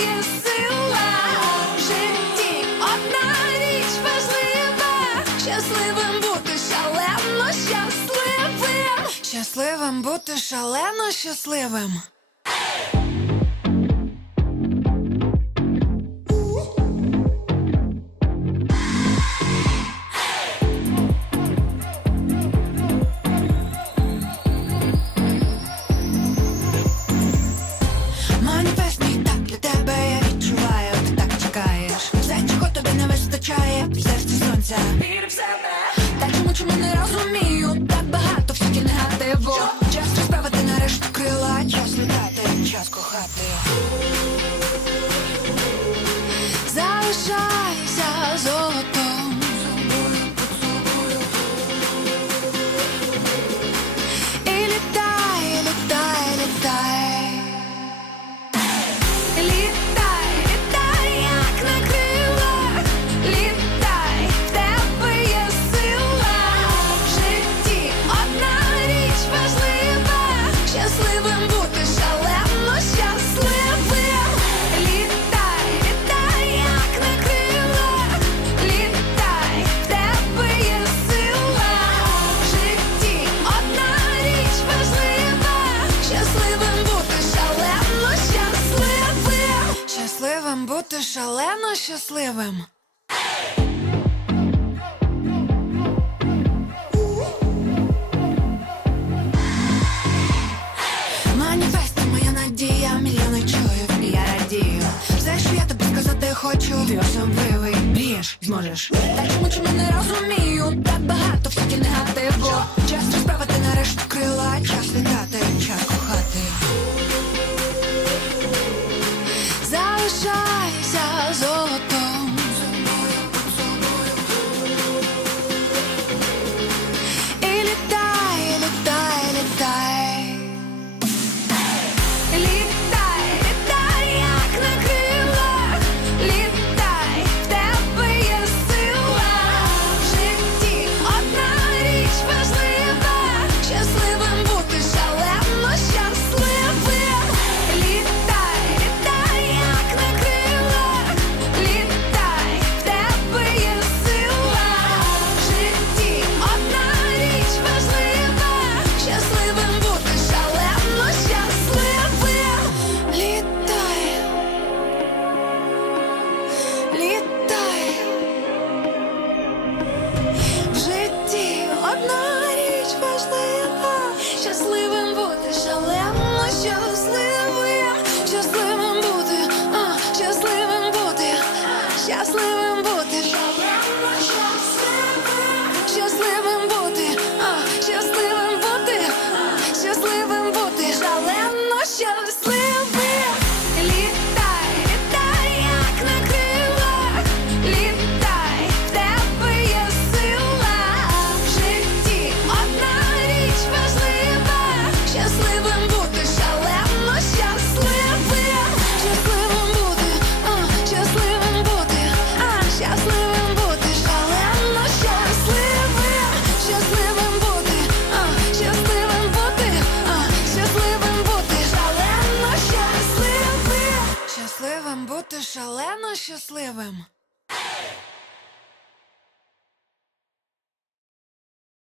є сила. В житті, одна річ важлива, щасливим бути шалено щасливим, щасливим бути шалено щасливим. Залишайся золото. Нам бути шалено щасливим. Маніфест моя надія, мільйони чоловік, я радію. Все, що я тобі сказати хочу, ти особливий Мрієш, зможеш. Та чому чому не розумію? Так багато всяких негативу. Час розправити нарешті крила, час літати, час кохати. shine. was all шалено щасливо. вам бути шалено щасливим.